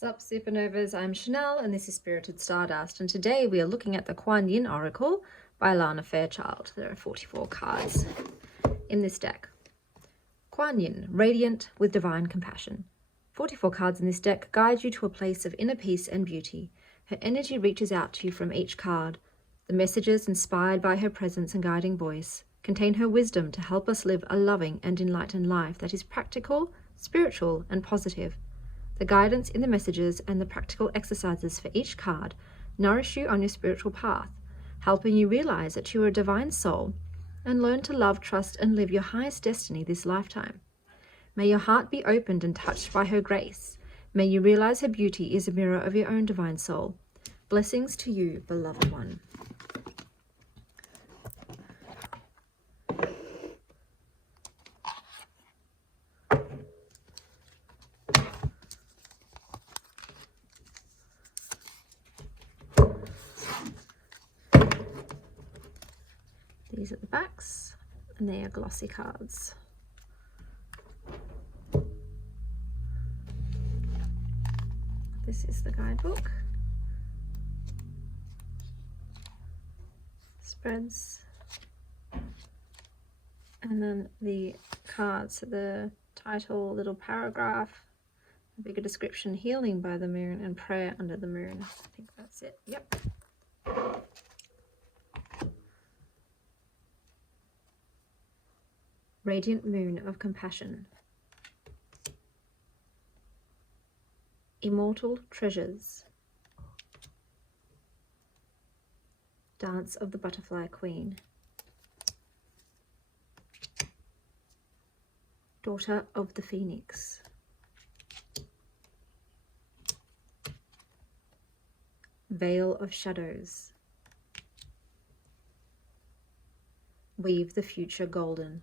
Sup Supernovas, I'm Chanel and this is Spirited Stardust, and today we are looking at the Kuan Yin Oracle by Alana Fairchild. There are 44 cards in this deck. Kuan Yin, radiant with divine compassion. 44 cards in this deck guide you to a place of inner peace and beauty. Her energy reaches out to you from each card. The messages inspired by her presence and guiding voice contain her wisdom to help us live a loving and enlightened life that is practical, spiritual, and positive. The guidance in the messages and the practical exercises for each card nourish you on your spiritual path, helping you realize that you are a divine soul and learn to love, trust, and live your highest destiny this lifetime. May your heart be opened and touched by her grace. May you realize her beauty is a mirror of your own divine soul. Blessings to you, beloved one. These are the backs, and they are glossy cards. This is the guidebook. Spreads. And then the cards, the title, little paragraph, a bigger description, healing by the moon and prayer under the moon. I think that's it. Yep. Radiant moon of compassion. Immortal treasures. Dance of the butterfly queen. Daughter of the phoenix. Veil of shadows. Weave the future golden.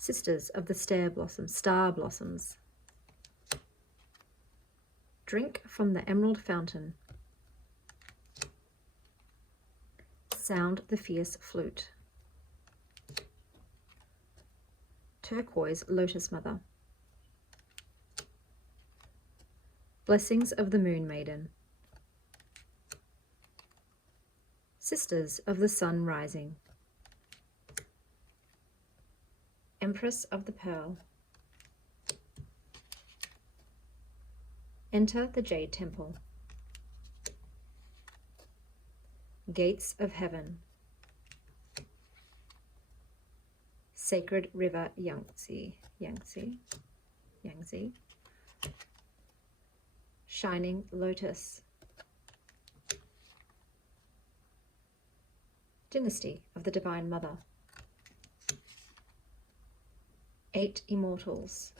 Sisters of the star blossoms. Drink from the emerald fountain. Sound the fierce flute. Turquoise lotus mother. Blessings of the moon maiden. Sisters of the sun rising. Empress of the pearl. Enter the jade temple. Gates of heaven. Sacred river Yangtze. Shining lotus. Dynasty of the divine mother. 8 immortals.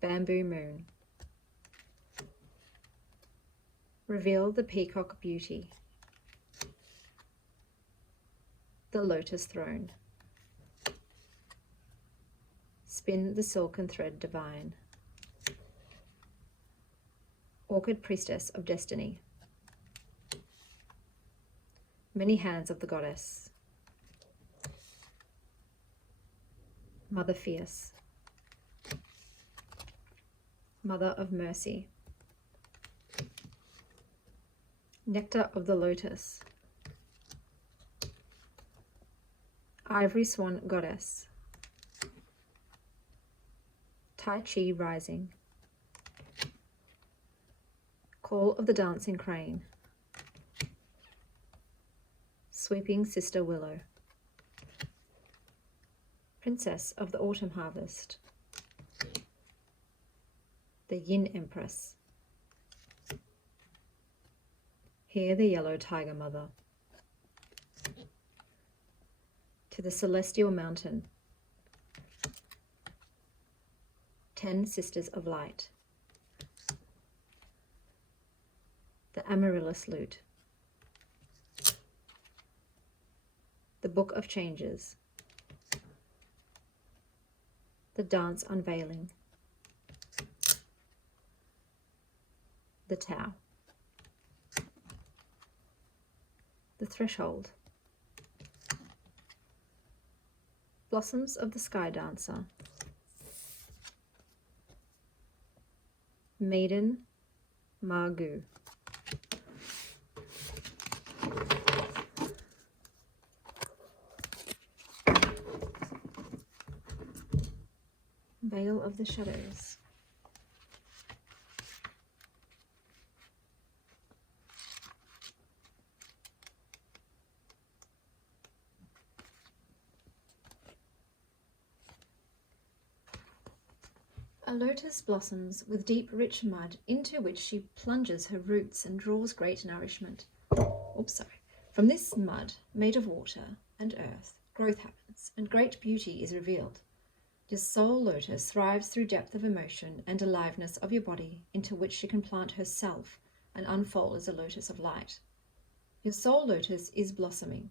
Bamboo moon. Reveal the peacock beauty. The lotus throne. Spin the silken thread divine. Orchid priestess of destiny. Many hands of the goddess. Mother fierce. Mother of mercy. Nectar of the lotus. Ivory swan goddess. Tai Chi rising. Call of the dancing crane. Sweeping sister willow. Princess of the autumn harvest. The Yin Empress. Here the yellow tiger mother. To the celestial mountain. 10 sisters of light. The amaryllis lute. The book of changes. The dance unveiling. The Tao. The threshold. Blossoms of the Sky Dancer. Maiden, Margu. Veil of the Shadows. A lotus blossoms with deep, rich mud into which she plunges her roots and draws great nourishment. From this mud, made of water and earth, growth happens, and great beauty is revealed. Your soul lotus thrives through depth of emotion and aliveness of your body, into which she can plant herself and unfold as a lotus of light. Your soul lotus is blossoming,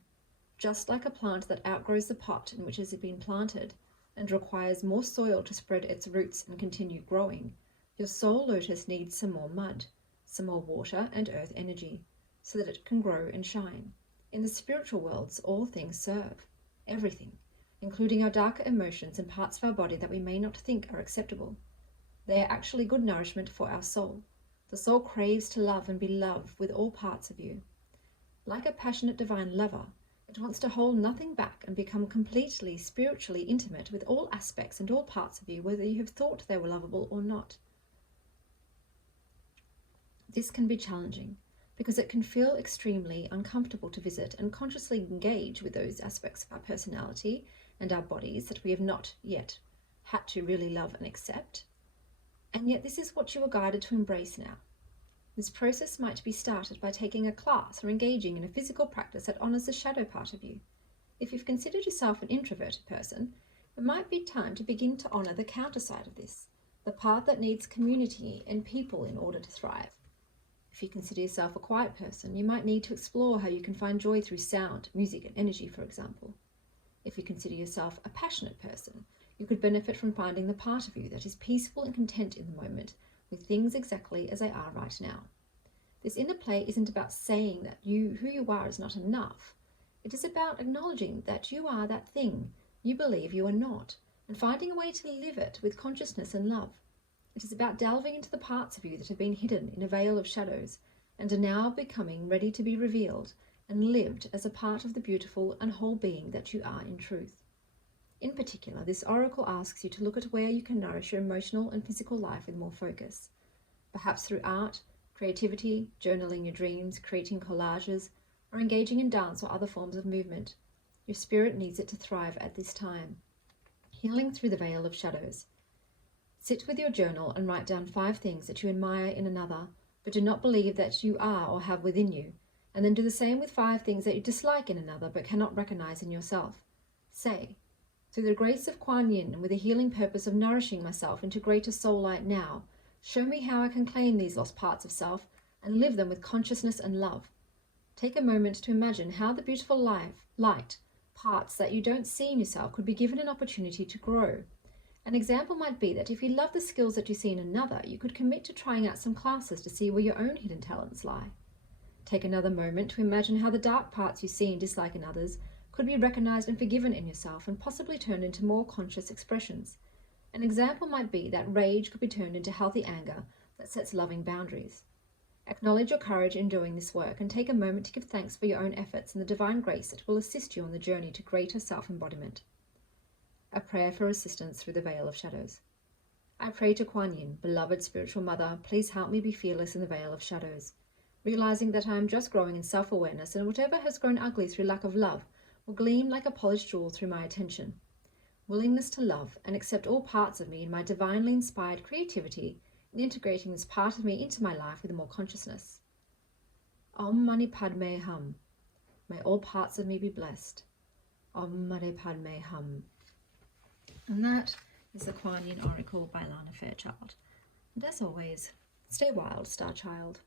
just like a plant that outgrows the pot in which it has been planted and requires more soil to spread its roots and continue growing. Your soul lotus needs some more mud, some more water and earth energy, so that it can grow and shine. In the spiritual worlds, all things serve, everything, including our darker emotions and parts of our body that we may not think are acceptable. They are actually good nourishment for our soul. The soul craves to love and be loved with all parts of you. Like a passionate divine lover, it wants to hold nothing back and become completely spiritually intimate with all aspects and all parts of you, whether you have thought they were lovable or not. This can be challenging because it can feel extremely uncomfortable to visit and consciously engage with those aspects of our personality and our bodies that we have not yet had to really love and accept. And yet this is what you are guided to embrace now. This process might be started by taking a class or engaging in a physical practice that honors the shadow part of you. If you've considered yourself an introverted person, it might be time to begin to honor the counter side of this, the part that needs community and people in order to thrive. If you consider yourself a quiet person, you might need to explore how you can find joy through sound, music, and energy, for example. If you consider yourself a passionate person, you could benefit from finding the part of you that is peaceful and content in the moment, with things exactly as they are right now. This inner play isn't about saying that who you are is not enough. It is about acknowledging that you are that thing you believe you are not, and finding a way to live it with consciousness and love. It is about delving into the parts of you that have been hidden in a veil of shadows and are now becoming ready to be revealed and lived as a part of the beautiful and whole being that you are in truth. In particular, this oracle asks you to look at where you can nourish your emotional and physical life with more focus, perhaps through art, creativity, journaling your dreams, creating collages, or engaging in dance or other forms of movement. Your spirit needs it to thrive at this time. Healing through the veil of shadows. Sit with your journal and write down 5 things that you admire in another, but do not believe that you are or have within you, and then do the same with 5 things that you dislike in another but cannot recognize in yourself. Say, through the grace of Kuan Yin and with the healing purpose of nourishing myself into greater soul light now, show me how I can claim these lost parts of self and live them with consciousness and love. Take a moment to imagine how the beautiful light, parts that you don't see in yourself could be given an opportunity to grow. An example might be that if you love the skills that you see in another, you could commit to trying out some classes to see where your own hidden talents lie. Take another moment to imagine how the dark parts you see and dislike in others could be recognized and forgiven in yourself and possibly turned into more conscious expressions. An example might be that rage could be turned into healthy anger that sets loving boundaries. Acknowledge your courage in doing this work and take a moment to give thanks for your own efforts and the divine grace that will assist you on the journey to greater self-embodiment. A prayer for assistance through the veil of shadows. I pray to Kuan Yin, beloved spiritual mother, please help me be fearless in the veil of shadows, realizing that I am just growing in self-awareness and whatever has grown ugly through lack of love will gleam like a polished jewel through my attention. Willingness to love and accept all parts of me in my divinely inspired creativity and integrating this part of me into my life with more consciousness. Om Mani Padme Hum. May all parts of me be blessed. Om Mani Padme Hum. And that is the Kuan Yin Oracle by Alana Fairchild. And as always, stay wild, Star Child.